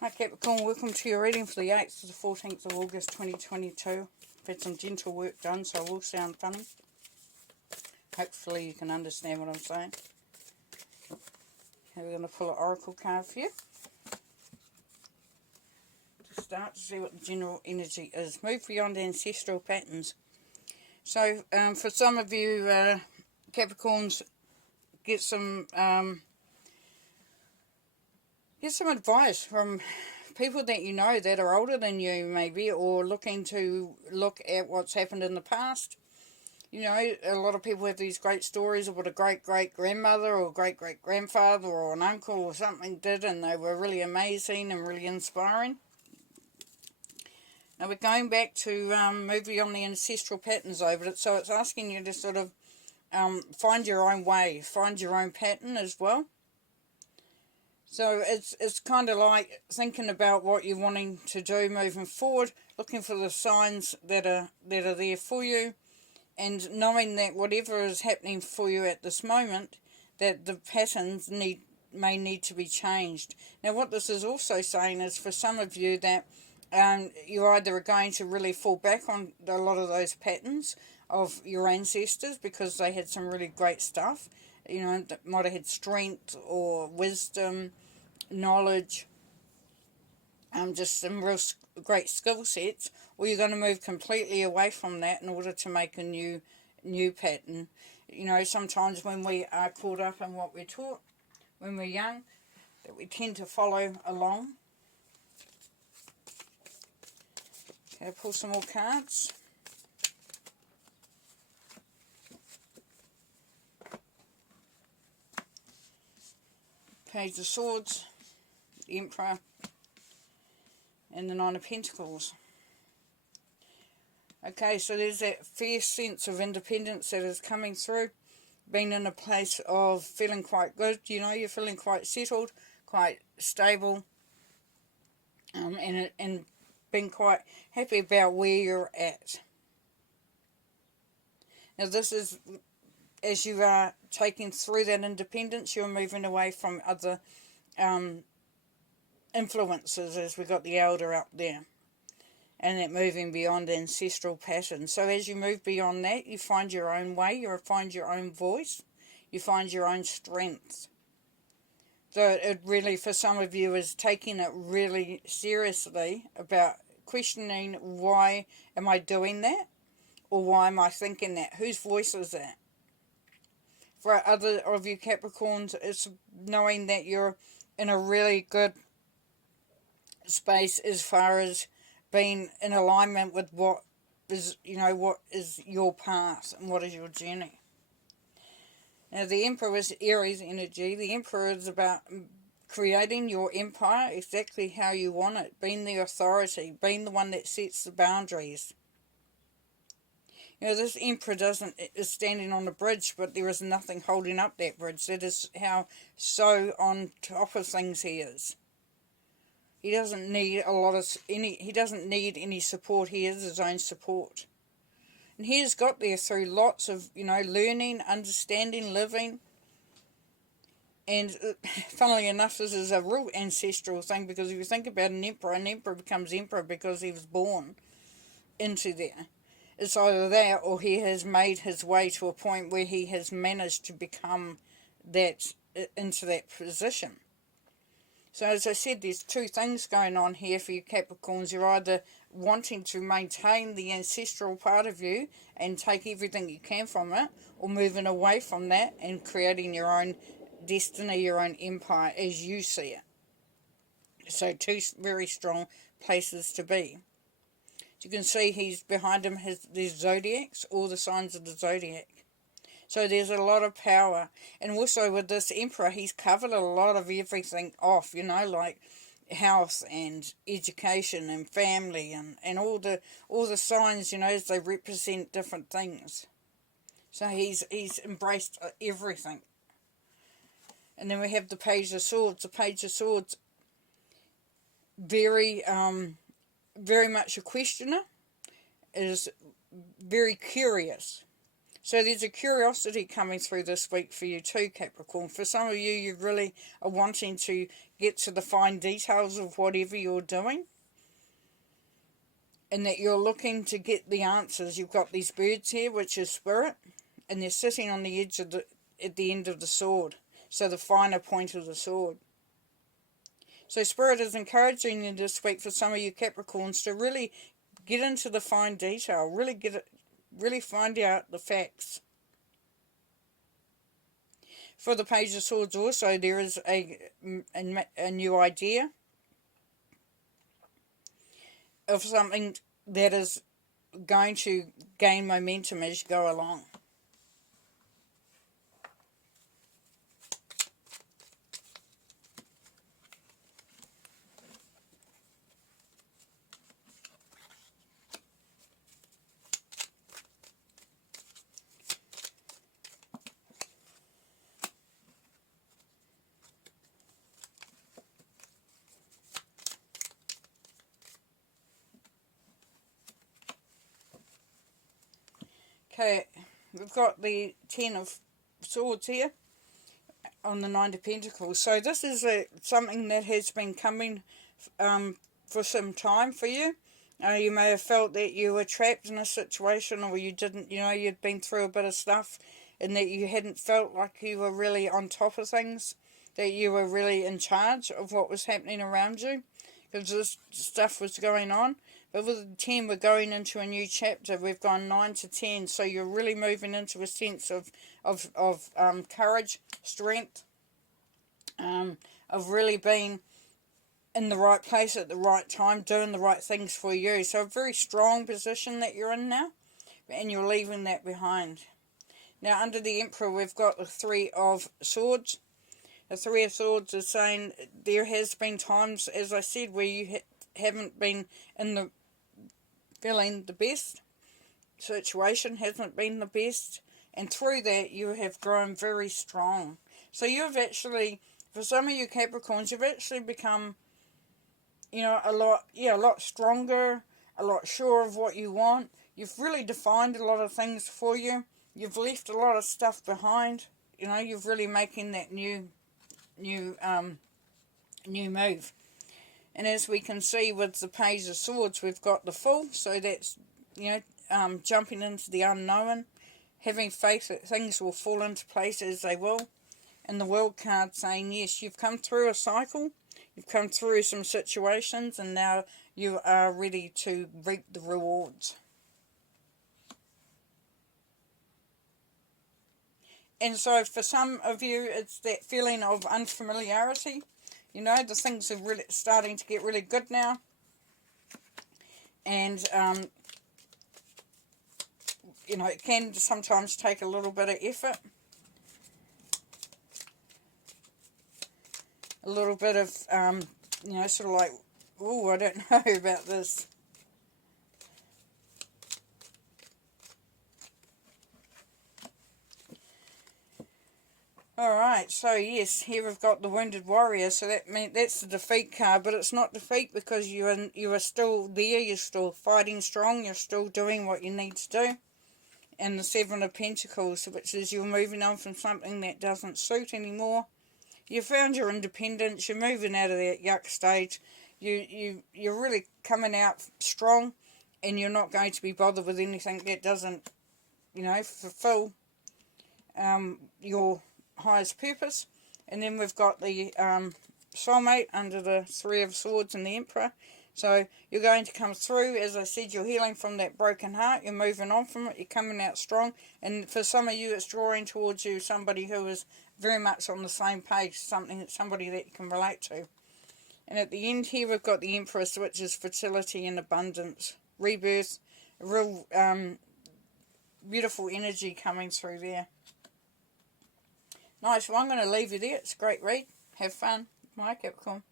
Hi Capricorn, welcome to your reading for the 8th to the 14th of August 2022. I've had some gentle work done, so I will sound funny. Hopefully you can understand what I'm saying. Okay, we're going to pull an oracle card for you to start to see what the general energy is. Move beyond ancestral patterns. So for some of you Capricorns, get some advice from people that you know that are older than you maybe, or looking to look at what's happened in the past. You know, a lot of people have these great stories of what a great-great-grandmother or great-great-grandfather or an uncle or something did, and they were really amazing and really inspiring. Now we're going back to move beyond the ancestral patterns over it, so it's asking you to sort of find your own way, find your own pattern as well. So it's kind of like thinking about what you're wanting to do moving forward, looking for the signs that are there for you, and knowing that whatever is happening for you at this moment, that the patterns may need to be changed. Now what this is also saying is for some of you that you either are going to really fall back on a lot of those patterns of your ancestors because they had some really great stuff, you know, that might have had strength or wisdom, knowledge, just some real great skill sets, or you're going to move completely away from that in order to make a new pattern. You know, sometimes when we are caught up in what we're taught when we're young, that we tend to follow along. Okay, pull some more cards. Page of Swords, the Emperor, and the Nine of Pentacles. Okay, so there's that fierce sense of independence that is coming through, being in a place of feeling quite good, you know, you're feeling quite settled, quite stable, and being quite happy about where you're at. Now this is, as you are taking through that independence, you're moving away from other influences, as we got the elder up there, and that moving beyond ancestral patterns. So as you move beyond that, you find your own way, you find your own voice, you find your own strength. So it really, for some of you, is taking it really seriously about questioning, why am I doing that? Or why am I thinking that? Whose voice is that? For other of you Capricorns, it's knowing that you're in a really good space as far as being in alignment with what is, you know, what is your path and what is your journey. Now the Emperor is Aries energy. The Emperor is about creating your empire exactly how you want it, being the authority, being the one that sets the boundaries. You know, this Emperor is standing on a bridge, but there is nothing holding up that bridge. That is how so on top of things he is. He doesn't need he doesn't need any support. He is his own support. And he has got there through lots of, you know, learning, understanding, living. And funnily enough, this is a real ancestral thing, because if you think about an emperor becomes emperor because he was born into there. It's either that, or he has made his way to a point where he has managed to become that, into that position. So as I said, there's two things going on here for you Capricorns. You're either wanting to maintain the ancestral part of you and take everything you can from it, or moving away from that and creating your own destiny, your own empire as you see it. So two very strong places to be. You can see he's behind him there's zodiacs, all the signs of the zodiac. So there's a lot of power. And also with this Emperor, he's covered a lot of everything off, you know, like health and education and family and all the signs, you know, as they represent different things. So he's embraced everything. And then we have the Page of Swords. The Page of Swords, very much a questioner, is very curious. So there's a curiosity coming through this week for you too, Capricorn. For some of you, you really are wanting to get to the fine details of whatever you're doing, and that you're looking to get the answers. You've got these birds here, which is spirit, and they're sitting on the edge of at the end of the sword, so the finer point of the sword. So Spirit is encouraging you this week for some of you Capricorns to really get into the fine detail, really find out the facts. For the Page of Swords also, there is a new idea of something that is going to gain momentum as you go along. Okay, we've got the Ten of Swords here on the Nine of Pentacles. So this is something that has been coming for some time for you. You may have felt that you were trapped in a situation, or you didn't, you'd been through a bit of stuff, and that you hadn't felt like you were really on top of things, that you were really in charge of what was happening around you, because this stuff was going on. But with the 10, we're going into a new chapter. We've gone 9 to 10, so you're really moving into a sense of courage, strength, of really being in the right place at the right time, doing the right things for you. So a very strong position that you're in now, and you're leaving that behind. Now, under the Emperor, we've got the Three of Swords. The Three of Swords is saying there has been times, as I said, where you haven't been in the feeling the best. Situation hasn't been the best. And through that, you have grown very strong. So you've actually, for some of you Capricorns, you've actually become, a lot stronger, a lot sure of what you want. You've really defined a lot of things for you. You've left a lot of stuff behind. You've really making that new move. And as we can see with the Page of Swords, we've got the Fool. So that's, jumping into the unknown, having faith that things will fall into place as they will. And the World card saying, yes, you've come through a cycle, you've come through some situations, and now you are ready to reap the rewards. And so for some of you, it's that feeling of unfamiliarity. The things are really starting to get really good now. And, it can sometimes take a little bit of effort. A little bit of, sort of like, oh, I don't know about this. Alright, so yes, here we've got the Wounded Warrior, so that's the defeat card, but it's not defeat because you are still there, you're still fighting strong, you're still doing what you need to do. And the Seven of Pentacles, which is you're moving on from something that doesn't suit anymore. You found your independence, you're moving out of that yuck stage, you're really coming out strong, and you're not going to be bothered with anything that doesn't, fulfill your highest purpose. And then we've got the soulmate under the Three of Swords and the Emperor. So you're going to come through, as I said, you're healing from that broken heart, you're moving on from it, you're coming out strong. And for some of you, it's drawing towards you somebody who is very much on the same page, somebody that you can relate to. And at the end here, we've got the Empress, which is fertility and abundance, rebirth, a real beautiful energy coming through there. Nice. Well, I'm going to leave you there. It's a great read. Have fun. Bye, Capricorn.